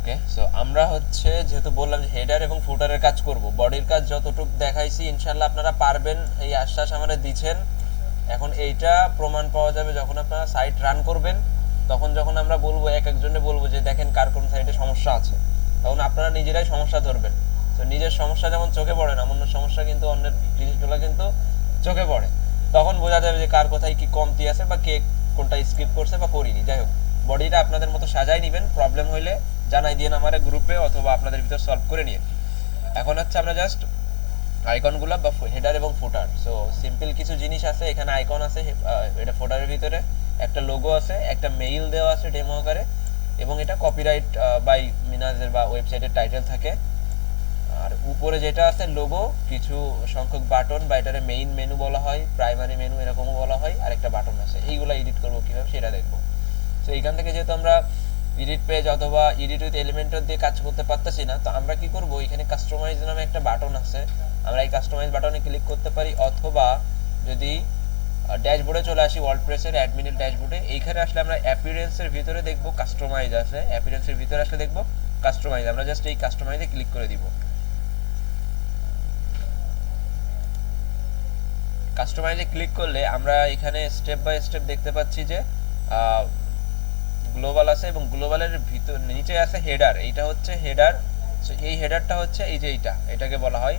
ওকে, so আমরা হচ্ছে যেহেতু বললাম যে হেডার এবং ফুটারের কাজ করব, বডির কাজ যতটুকু দেখাইছি ইনশাল্লাহ আপনারা পারবেন, এই আশ্বাস আমাদের দিচ্ছেন। এখন এইটা প্রমাণ পাওয়া যাবে যখন আপনারা সাইট রান করবেন, তখন যখন আমরা বলবো এক একজনে বলবো যে দেখেন কার কোন সাইটে সমস্যা আছে, তখন আপনারা নিজেরাই সমস্যা ধরবেন। তো নিজের সমস্যা যেমন চোখে পড়ে না, অন্য সমস্যা কিন্তু অন্যের জিনিসগুলো কিন্তু চোখে পড়ে। তখন বোঝা যাবে যে কার কোথায় কি কমতি আছে বা কে কোনটা স্কিপ করছে বা করিনি। যাই হোক, বডিটা আপনাদের মতো সাজাই নেবেন, প্রবলেম হইলে জানাই দিন আমার গ্রুপে অথবা আপনাদের ভিতর সলভ করে নিন। এখন হচ্ছে আমরা জাস্ট আইকনগুলো বা হেডার এবং ফুটার, সো সিম্পল কিছু জিনিস আছে এখানে। আইকন আছে, এটা ফুটারের ভিতরে একটা লোগো আছে, একটা মেইল দেওয়া আছে ডেমো আকারে, এবং এটা কপিরাইট বাই মিনাজের বা ওয়েবসাইটের টাইটেল থাকে। আর উপরে যেটা আছে লোগো, কিছু সংখ্যক বাটন বা এটারে মেইন মেনু বলা হয়, প্রাইমারি মেনু এরকমও বলা হয়, আর একটা বাটন আছে। এইগুলা এডিট করবো কিভাবে সেটা দেখবো। তো এইখান থেকে যেহেতু আমরা এডিট পেজ অথবা এডিট উইথ এলিমেন্টর দিয়ে কাজ করতে পারতেছি না, তো আমরা কি করব, এখানে কাস্টমাইজ নামে একটা বাটন আছে, আমরা এই কাস্টমাইজ বাটনে ক্লিক করতে পারি। অথবা যদি ড্যাশবোর্ডে চলে আসি, ওয়ার্ডপ্রেসের অ্যাডমিনের ড্যাশবোর্ডে, এইখানে আসলে আমরা অ্যাপিয়ারেন্সের ভিতরে দেখব কাস্টমাইজ আছে, অ্যাপিয়ারেন্সের ভিতরে আসলে দেখব কাস্টমাইজ, আমরা জাস্ট এই কাস্টমাইজে ক্লিক করে দিব। কাস্টমাইজে ক্লিক করলে আমরা এখানে স্টেপ বাই স্টেপ দেখতে পাচ্ছি যে গ্লোবাল আছে, এবং গ্লোবালের ভিতর নিচে আছে হেডার, এইটা হচ্ছে হেডার। সো এই হেডারটা হচ্ছে এই যে এটাকে বলা হয়।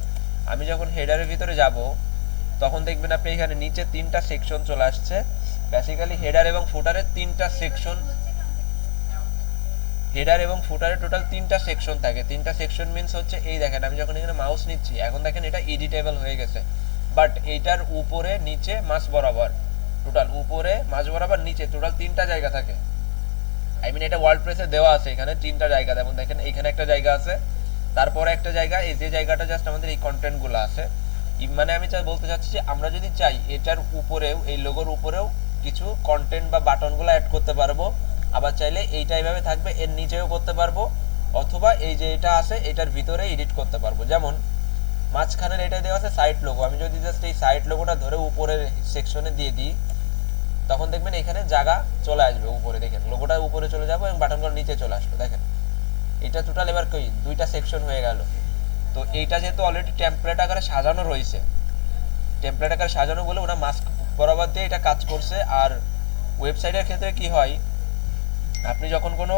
আমি যখন হেডারের ভিতরে যাব, তখন দেখবেন আপনি এখানে নিচে তিনটা সেকশন চলে আসছে। বেসিক্যালি হেডার এবং ফুটারের তিনটা সেকশন, হেডার এবং ফুটারে টোটাল তিনটা সেকশন থাকে। তিনটা সেকশন মিন্স হচ্ছে এই দেখেন, আমি যখন এখানে মাউস নিচ্ছি এখন দেখেন এটা এডিটেবল হয়ে গেছে, বাট এইটার উপরে নিচে মাঝ বরাবর, টোটাল উপরে মাঝ বরাবর নিচে টোটাল তিনটা জায়গা থাকে। আই মিন এটা ওয়ার্ডপ্রেসে দেওয়া আছে এখানে তিনটা জায়গা, যেমন দেখেন এখানে একটা জায়গা আছে, তারপরে একটা জায়গা, এই যে জায়গাটা জাস্ট আমাদের এই কন্টেন্ট গুলো আছে। মানে আমি বলতে চাচ্ছি যে আমরা যদি চাই এটার উপরেও, এই লোগোর উপরেও কিছু কন্টেন্ট বা বাটন গুলো অ্যাড করতে পারবো, আবার চাইলে এইটা এইভাবে থাকবে এর নিচেও করতে পারবো, অথবা এই যে এটা আছে এটার ভিতরে এডিট করতে পারবো। যেমন মাঝখানের এটা দেওয়া আছে সাইট লোগো, আমি যদি জাস্ট এই সাইট লোগোটা ধরে উপরের সেকশনে দিয়ে দিই, তখন দেখবেন এখানে জায়গা চলে আসবে উপরে, দেখেন লোগোটা উপরে চলে যাবে এবং বাটনগুলো নিচে চলে আসবে। দেখেন এটা টোটাল এবার কই দুইটা সেকশন হয়ে গেল। তো এইটা যেহেতু অলরেডি টেমপ্লেট আকারে সাজানো রয়েছে, টেমপ্লেট আকারে সাজানো বলে ওরা মাস্ক বরাবর দিয়ে এটা কাজ করছে। আর ওয়েবসাইটের ক্ষেত্রে কি হয়, আপনি যখন কোনো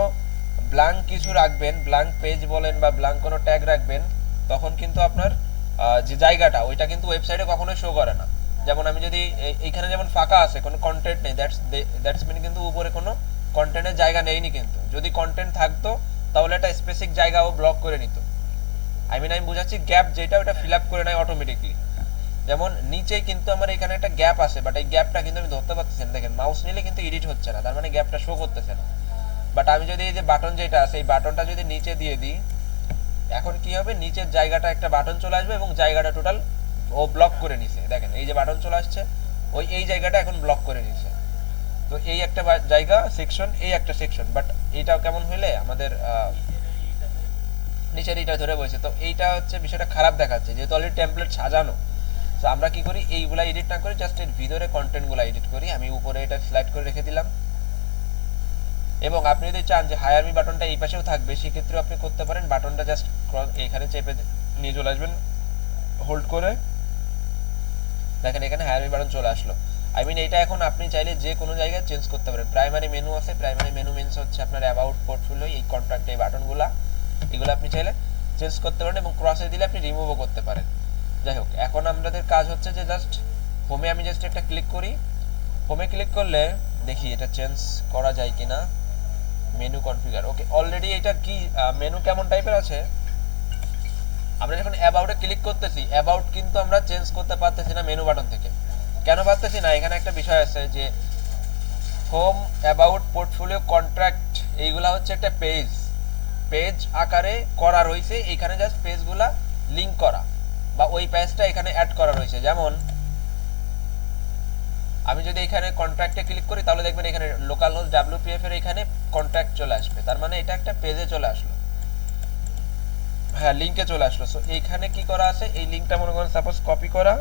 ব্ল্যাঙ্ক কিছু রাখবেন, ব্ল্যাঙ্ক পেজ বলেন বা ব্ল্যাঙ্ক কোনো ট্যাগ রাখবেন, তখন কিন্তু আপনার যে জায়গাটা ওইটা কিন্তু ওয়েবসাইটে কখনোই শো করে না। যেমন আমি যদি এইখানে যেমন ফাঁকা আছে, কোনো কন্টেন্ট নেই, দ্যাটস মিন কিন্তু উপরে কোনো কন্টেন্টের জায়গা নেইনি। কিন্তু যদি কন্টেন্ট থাকতো তাহলে একটা স্পেসিফিক জায়গাও ব্লক করে নিত। আই মিন আমি বুঝাচ্ছি, গ্যাপ যেটা ওটা ফিল আপ করে নেয় অটোমেটিকলি। যেমন নিচে কিন্তু আমার এখানে একটা গ্যাপ আছে, বাট এই গ্যাপটা কিন্তু আমি ধরতে পারতেছি না। দেখেন মাউস নিলে কিন্তু এডিট হচ্ছে না, তার মানে গ্যাপটা শো করতেছে না। বাট আমি যদি এই যে বাটন যেটা আছে এই বাটনটা যদি নিচে দিয়ে দিই, এখন কি হবে, নিচের জায়গাটা একটা বাটন চলে আসবে এবং জায়গাটা টোটাল ও ব্লক করে নিছে। দেখেন এই যে বাটন চলে আসছে, ওই এই জায়গাটা এখন ব্লক করে নিছে। তো এই একটা জায়গা সেকশন, এই একটা সেকশন, বাট এইটাও কেমন হইলে আমাদের নিচের এইটা ধরে বসে, তো এইটা হচ্ছে বিষয়টা খারাপ দেখাচ্ছে যেহেতু অলরেডি টেমপ্লেট সাজানো। তো আমরা কি করি, এইগুলা এডিট না করে জাস্ট এর ভিতরে কন্টেন্ট গুলা এডিট করি। আমি উপরে এটা স্লাইড করে রেখে দিলাম, এবং আপনি যদি চান যে হায়ার মি বাটনটা এই পাশেও থাকবে, সেক্ষেত্রেও আপনি করতে পারেন। বাটনটা জাস্ট এখানে চেপে নিয়ে চলে আসবেন হোল্ড করে, দেখেন এখানে হায়ার মি বাটন চলে আসলো। আই মিন এটা এখন আপনি চাইলে যে কোনো জায়গায় চেঞ্জ করতে পারেন। প্রাইমারি মেনু আছে, প্রাইমারি মেনু মিনস হচ্ছে আপনার অ্যাবাউট, পোর্টফোলিও, এই কন্ট্রাক্ট, এই বাটনগুলা, এগুলো আপনি চাইলে চেঞ্জ করতে পারেন, এবং ক্রসে দিলে আপনি রিমুভও করতে পারেন। যাই হোক, এখন আমাদের কাজ হচ্ছে যে জাস্ট হোমে আমি জাস্ট একটা ক্লিক করি। হোমে ক্লিক করলে দেখি এটা চেঞ্জ করা যায় কিনা। মেনু কনফিগার, ওকে, অলরেডি এটা কি মেনু কেমন টাইপের আছে। আমরা যখন অ্যাবাউটে ক্লিক করতেছি, অ্যাবাউট কিন্তু আমরা চেঞ্জ করতে পারতেছি না মেনু বাটন থেকে। কেন পারতেছি না, এখানে একটা বিষয় আছে যে হোম, অ্যাবাউট, পোর্টফোলিও, কন্ট্রাক্ট, এইগুলা হচ্ছে একটা পেজ, পেজ আকারে করা রয়েছে। এখানে জাস্ট পেজগুলা লিংক করা বা ওই পেজটা এখানে অ্যাড করা রয়েছে। যেমন আমি যদি এখানে কন্ট্রাক্টে ক্লিক করি, তাহলে দেখবেন এখানে লোকাল হোস্ট ডাব্লিউপিএফ এর এখানে কন্ট্রাক্ট চলে আসবে, তার মানে এটা একটা পেজে চলে আসলো, হ্যাঁ লিংকে চলে আসলো। সো এইখানে কি করা আছে, এই লিংকটা মনে করেন সাপোজ কপি করা,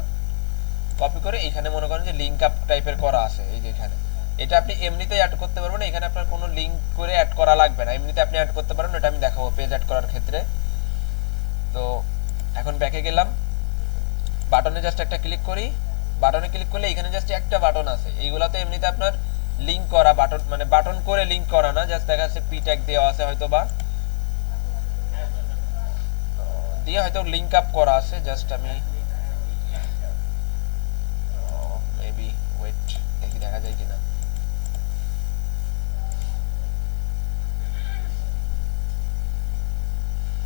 কপি করে এখানে মনে করেন যে লিংক আপ টাইপের করা আছে। এই যে এখানে এটা আপনি এমনিতেই অ্যাড করতে পারবেন, এখানে আপনার কোনো লিংক করে অ্যাড করা লাগবে না, এমনিতে আপনি অ্যাড করতে পারেন। এটা আমি দেখাবো করার ক্ষেত্রে। তো এখন ব্যাকে গেলাম, বাটনে জাস্ট একটা ক্লিক করি। বাটনে ক্লিক করলে এখানে জাস্ট একটা বাটন আছে, এইগুলাতে এমনিতে আপনার লিংক করা বাটন, মানে বাটন করে লিংক করা না, জাস্ট দেখা যাচ্ছে পি ট্যাগ দেওয়া আছে হয়তো বা দিয়ে হয়তো লিংক আপ করা আছে। জাস্ট আমি মেবি ওয়েট দেখি দেখা যায় কিনা।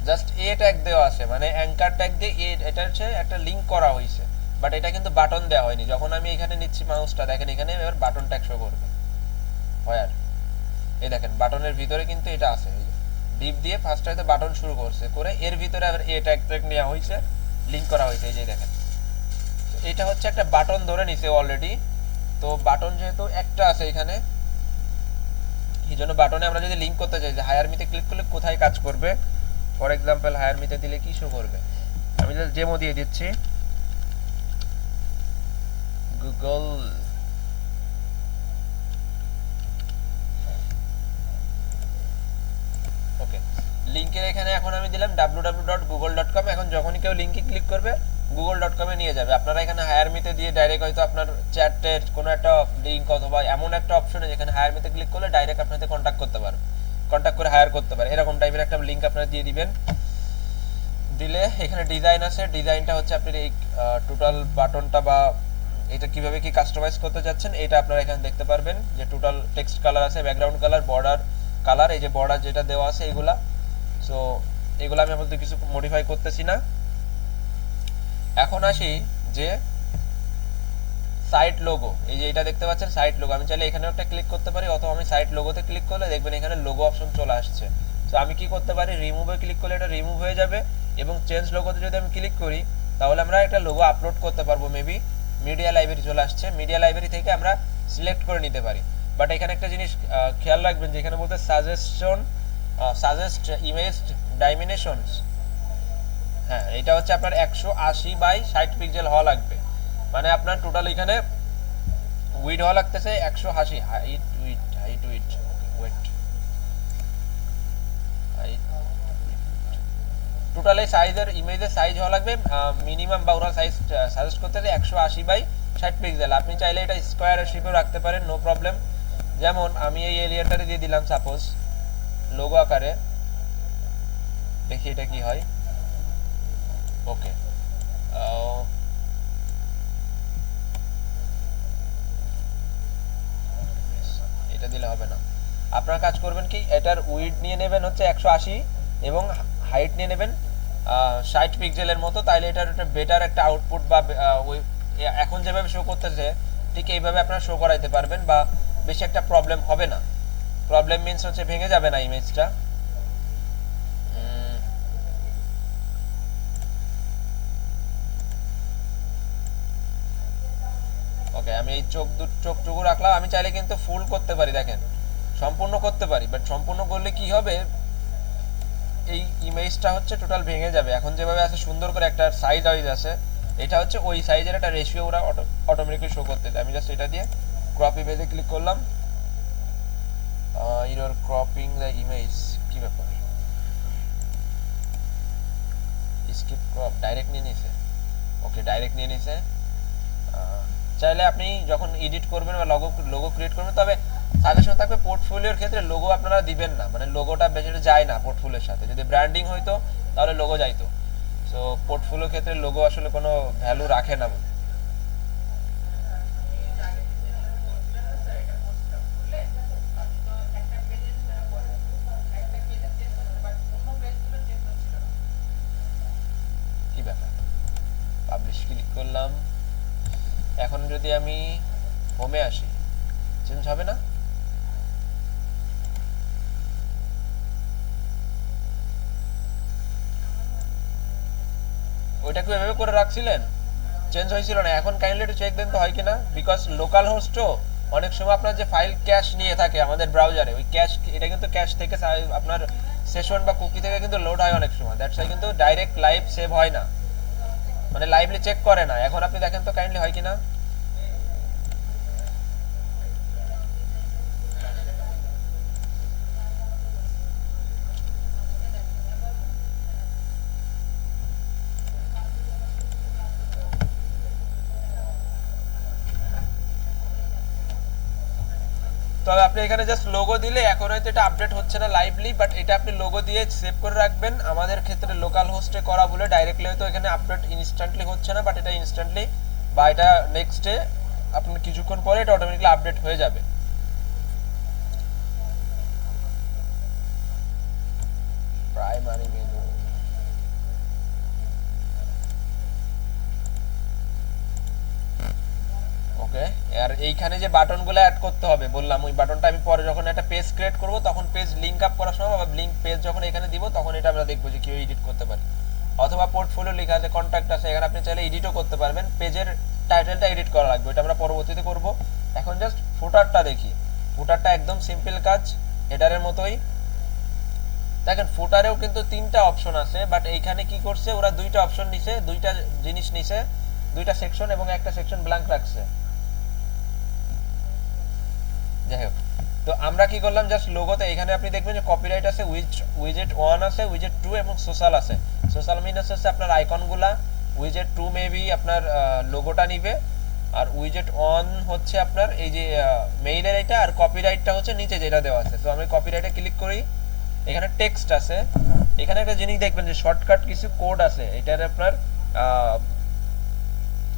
জাস্ট এ ট্যাগ দেওয়া আছে, মানে অ্যাঙ্কার ট্যাগ দিয়ে এটা হচ্ছে একটা লিংক করা হয়েছে, বাট এটা কিন্তু বাটন দেওয়া হয়নি। যখন আমি এখানে নিচ্ছি মাউসটা, দেখেন এখানে এবার বাটন ট্যাগ শো করবে। হোয়ার এই দেখেন বাটনের ভিতরে কিন্তু এটা আছে, ডিপ দিয়ে ফার্স্ট হয়তো বাটন শুরু করছে, করে এর ভিতরে আবার এ ট্যাগ ট্যাগ নেওয়া হয়েছে, লিংক করা হয়েছে। এই যে দেখেন এটা হচ্ছে একটা বাটন ধরে নিছে অলরেডি। তো বাটন যেহেতু একটা আছে এখানে, এই জন্য বাটনে আমরা যদি লিংক করতে চাই যে হায়ার মিতে ক্লিক করলে কোথায় কাজ করবে, ফর এক্সাম্পল হায়ার মিতে দিলে কি শো করবে, আমি জাস্ট ডেমো দিয়ে দিচ্ছি গুগল। ওকে, লিংকের এখানে এখন আমি দিলাম www.google.com। এখন যখনই কেউ লিংকে ক্লিক করবে google.com এ নিয়ে যাবে। আপনারা এখানে হায়ার মিতে দিয়ে ডাইরেক্ট হয়তো আপনার চ্যাটের কোনো একটা লিংক অথবা এমন একটা অপশনে যেখানে হায়ার মিতে ক্লিক করলে ডাইরেক্ট আপনাদের কন্ট্যাক্ট করতে পারবে, কন্ট্যাক্ট করে হায়ার করতে পারে, এরকম টাইপের একটা লিংক আপনারা দিয়ে দিবেন। দিলে এখানে ডিজাইন আছে, ডিজাইনটা হচ্ছে আপনি এই টোটাল বাটনটা বা এটা কিভাবে কি কাস্টমাইজ করতে যাচ্ছেন এটা আপনারা এখানে দেখতে পারবেন। যে টোটাল টেক্সট কালার আছে, ব্যাকগ্রাউন্ড কালার, বর্ডার কালার, এই যে বর্ডার যেটা দেওয়া আছে এগুলা। সো এগুলো আমি আপাতত কিছু মডিফাই করতেছি না। এখন আসি যে সাইট লোগো, এই যে এটা দেখতে পাচ্ছেন সাইট লোগো, আমি চাইলে এখানেও একটা ক্লিক করতে পারি, অথবা আমি সাইট লোগোতে ক্লিক করলে দেখবেন এখানে লোগো অপশন চলে আসছে। তো আমি কি করতে পারি, রিমুভে ক্লিক করলে এটা রিমুভ হয়ে যাবে, এবং চেঞ্জ লোগোতে যদি আমি ক্লিক করি তাহলে আমরা একটা লোগো আপলোড করতে পারবো। মেবি মিডিয়া লাইব্রেরি চলে আসছে, মিডিয়া লাইব্রেরি থেকে আমরা সিলেক্ট করে নিতে পারি। বাট এখানে একটা জিনিস খেয়াল রাখবেন যে এখানে বলতে সাজেস্ট ইমেজ ডাইমেনশনস, হ্যাঁ এটা হচ্ছে আপনার 180/60 পিক্সেল হওয়া লাগবে। মানে আপনার টোটাল এখানে উইড হওয়া লাগতেছে 180, হাইট উইড ওয়েট টোটাল এই সাইজের ইমেজের সাইজ হওয়া লাগবে মিনিমাম, বা ওরা সাইজ সাজেস্ট করতেছে 180/60 পিক্সেল। আপনি চাইলে এটা স্কোয়ার শেপেও রাখতে পারেন, নো প্রবলেম। যেমন আমি এই এরিয়াটারে দিয়ে দিলাম সাপোজ লোগো আকারে, দেখি এটা কি হয়। ওকে, এটা দিলে হবে না। আপনারা কাজ করবেন কি, এটার উইড নিয়ে নেবেন হচ্ছে 180 এবং হাইট নিয়ে নেবেন 60 পিক্সেলের মতো, তাইলে এটার একটা বেটার একটা আউটপুট বা ওই এখন যেভাবে শো করতেছে ঠিক এইভাবে আপনারা শো করাইতে পারবেন, বা বেশি একটা প্রবলেম হবে না। প্রবলেম মিন্স হচ্ছে ভেঙে যাবে না ইমেজটা। ওকে, আমি এই চোখটুকু রাখলাম। আমি চাইলে কিন্তু ফুল করতে পারি, দেখেন সম্পূর্ণ করতে পারি, বাট সম্পূর্ণ করলে কি হবে, এই ইমেজটা হচ্ছে টোটাল ভেঙে যাবে। এখন যেভাবে আছে সুন্দর করে একটা সাইজ ওয়াইজ আছে, এটা হচ্ছে ওই সাইজের একটা রেশিও ওরা অটোমেটিক্যালি শো করতে দেয়। আমি জাস্ট এটা দিয়ে ক্রপ ইমেজে ক্লিক করলাম, ইউর ক্রপিং দ্য ইমেজ, কি ব্যাপার, স্কিপ ক্রপ ডাইরেক্ট নিয়ে নিছে। ওকে, ডাইরেক্ট নিয়ে নিছে। চাইলে আপনি যখন এডিট করবেন বা লোগো ক্রিয়েট করবেন, তবে সাজেশন থাকবে পোর্টফোলিওর ক্ষেত্রে লোগো আপনারা দিবেন না, মানে লোগোটা বেশি যায় না পোর্টফোলিওর সাথে। যদি ব্র্যান্ডিং হইতো তাহলে লোগো যাইতো, সো পোর্টফোলিওর ক্ষেত্রে লোগো আসলে কোনো ভ্যালু রাখে না। কি ব্যাপার, পাবলিশ ক্লিক করলাম। এখন যদি আমি হোমে আসি, চেঞ্জ হবে না। ওইটা কি এভাবে করে রাখছিলেন, চেঞ্জ হয়েছিল না। এখন কাইন্ডলি একটু চেক দেন তো হয় কিনা, বিকজ লোকাল হোস্টও অনেক সময় আপনার যে ফাইল ক্যাশ নিয়ে থাকে আমাদের ব্রাউজারে, ওই ক্যাশ, এটা কিন্তু ক্যাশ থেকে আপনার সেশন বা কুকি থেকে কিন্তু লোড হয় অনেক সময়, দ্যাটস ওয়াই কিন্তু ডাইরেক্ট লাইভ সেভ হয় না, মানে লাইভলি চেক করে না। এখন আপনি দেখেন তো কাইন্ডলি হয় কিনা। তবে আপনি এখানে জাস্ট লোগো দিলে এখন হয়তো এটা আপডেট হচ্ছে না লাইভলি, বাট এটা আপনি লোগো দিয়ে সেভ করে রাখবেন। আমাদের ক্ষেত্রে লোকাল হোস্টে করা বলে ডাইরেক্টলি হয়তো এখানে আপডেট ইনস্ট্যান্টলি হচ্ছে না, বাট এটা ইনস্ট্যান্টলি বা এটা নেক্সট ডে আপনার কিছুক্ষণ পরে এটা অটোমেটিক্যালি আপডেট হয়ে যাবে। প্রাইমারি মেনু, ওকে। আর এইখানে যে বাটনগুলো অ্যাড করতে হবে বললাম, ওই বাটনটা আমি পরে যখন একটা পেজ ক্রিয়েট করব তখন পেজ লিংক আপ করার সময় বা লিংক পেজ যখন এখানে দিব তখন এটা আমরা দেখবো যে কিভাবে এডিট করতে পারি। অথবা পোর্টফোলিও লেখা আছে, কন্ট্যাক্ট আছে, এখানে আপনি চাইলে এডিটও করতে পারবেন। পেজের টাইটেলটা এডিট করা লাগবে, এটা আমরা পরবর্তীতে করব। এখন জাস্ট ফুটারটা দেখি। ফুটারটা একদম সিম্পল কাজ, হেডারের মতোই। দেখেন ফুটারেও কিন্তু তিনটা অপশন আছে, বাট এইখানে কি করছে ওরা দুইটা অপশন নিছে, দুইটা জিনিস নিছে, দুইটা সেকশন এবং একটা সেকশন ব্ল্যাঙ্ক রাখছে। যাই হোক, তো আমরা কি করলাম জাস্ট লোগোতে এখানে আপনি দেখবেন যে কপিরাইট আছে, উইজেট 1 আছে, উইজেট 2 এবং সোশ্যাল আছে। সোশ্যাল মিনস হচ্ছে আপনার আইকনগুলা, উইজেট 2 মেবি আপনার লোগোটা নিবে, আর উইজেট 1 হচ্ছে আপনার এই যে মেইলের এটা, আর কপিরাইটটা হচ্ছে নিচে যেটা দেওয়া আছে। তো আমি কপিরাইটে ক্লিক করি, এখানে টেক্সট আছে। এখানে একটা জিনিস দেখবেন যে শর্টকাট কিছু কোড আছে, এটার আপনার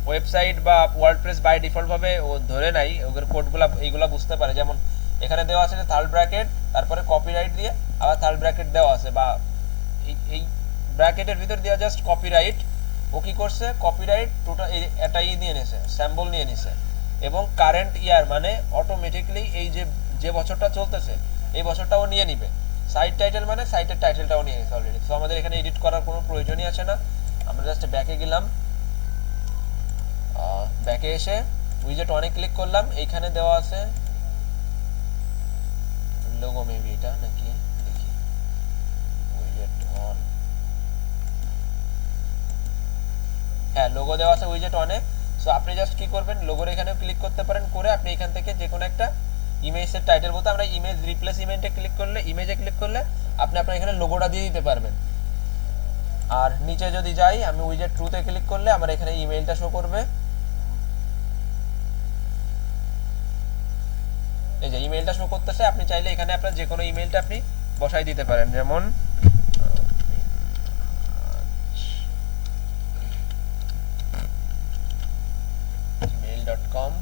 ওয়েবসাইট বা ওয়ার্ডপ্রেস বাই ডিফল্ট ভাবে ও ধরে নাই, ওদের কোডগুলো এইগুলা বুঝতে পারে। যেমন এখানে দেওয়া আছে যে থার্ড ব্র্যাকেট, তারপরে কপিরাইট দিয়ে আবার থার্ড ব্র্যাকেট দেওয়া আছে, বা এই ব্র্যাকেটের ভিতর দেওয়া জাস্ট কপিরাইট। ও কি করছে, কপিরাইট টোটাল এটা নিয়ে নিছে, স্যাম্পল নিয়ে নিছে, এবং কারেন্ট ইয়ার মানে অটোমেটিক্যালি এই যে যে বছরটা চলতেছে এই বছরটাও নিয়ে নিবে। সাইট টাইটেল মানে সাইটের টাইটেলটাও নিয়ে নিছে অলরেডি। তো আমাদের এখানে এডিট করার কোনো প্রয়োজনই আছে না। আমরা জাস্ট ব্যাকে গেলাম, ব্যাকে এসে উইজেট অনেক ক্লিক করলাম, এইখানে দেওয়া আছে লোগো, মেবি এটা নাকি দেখি, উইজেট অন, হ্যাঁ লোগো দেওয়া আছে উইজেট অনে। সো আপনি জাস্ট কি করবেন, লোগোর এখানে ক্লিক করতে পারেন, করে আপনি এখান থেকে যে কোনো একটা ইমেজের টাইটেল বলতে আমরা ইমেজ রিপ্লেস ইমেজে ক্লিক করলে, ইমেজে ক্লিক করলে আপনি আপনার এখানে লোগোটা দিয়ে দিতে পারবেন। আর নিচে যদি যাই, আমি উইজেট 2 তে ক্লিক করলে আমার এখানে ইমেইলটা শো করবে। এই যে ইমেইলটা শো করতেছে, আপনি চাইলে এখানে আপনার যে কোনো ইমেইলটা আপনি বসাই দিতে পারেন, যেমন gmail.com।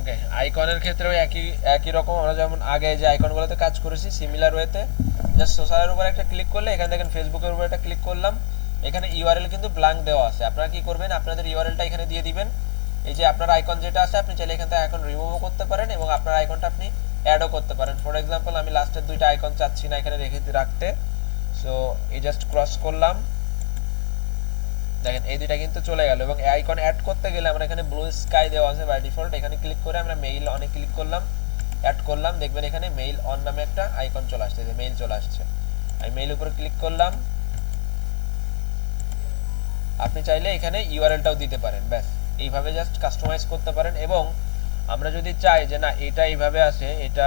ওকে, আইকনের ক্ষেত্রেও একই একই রকম, আমরা যেমন আগে যে আইকনগুলোতে কাজ করেছি সিমিলার ওয়েতে জাস্ট সোশ্যালের উপর একটা ক্লিক করলে, এখানে দেখেন ফেসবুকের উপর একটা ক্লিক করলাম, এখানে ইউআরএল কিন্তু ব্ল্যাঙ্ক দেওয়া আছে। আপনারা কি করবেন, আপনাদের ইউআরএলটা এখানে দিয়ে দিবেন। এই যে আপনার আইকন যেটা আছে আপনি চাইলে এখান থেকে আইকন রিমুভও করতে পারেন এবং আপনার আইকনটা আপনি অ্যাডও করতে পারেন। ফর এক্সাম্পল আমি লাস্টের দুইটা আইকন চাচ্ছি না এখানে রাখতে, সো এই জাস্ট ক্রস করলাম, দেখেন এই দুইটা কিন্তু চলে গেল। এবং আইকন অ্যাড করতে গেলে আমরা এখানে ব্লু স্কাই দেওয়া আছে বাই ডিফল্ট, এখানে ক্লিক করে আমরা মেইল অনেক ক্লিক করলাম, অ্যাড করলাম, দেখবেন এখানে মেইল অন নামে একটা আইকন চলে আসছে, যে মেইল চলে আসছে। আমি মেইল উপরে ক্লিক করলাম। আপনি চাইলে এখানে ইউআরএলটাও দিতে পারেন, ব্যাস এইভাবে জাস্ট কাস্টমাইজ করতে পারেন। এবং আমরা যদি চাই যে না এটা এইভাবে আসে, এটা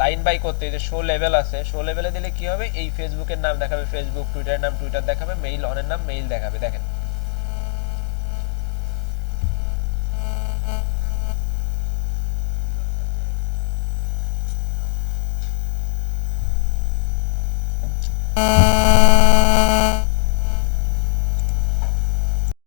লাইন বাই করতে, যে শো লেভেল আছে, শো লেভেলে দিলে কি হবে, এই ফেসবুকের নাম দেখাবে ফেসবুক, টুইটারের নাম টুইটার দেখাবে, মেইল অনের নাম মেইল দেখাবে। দেখেন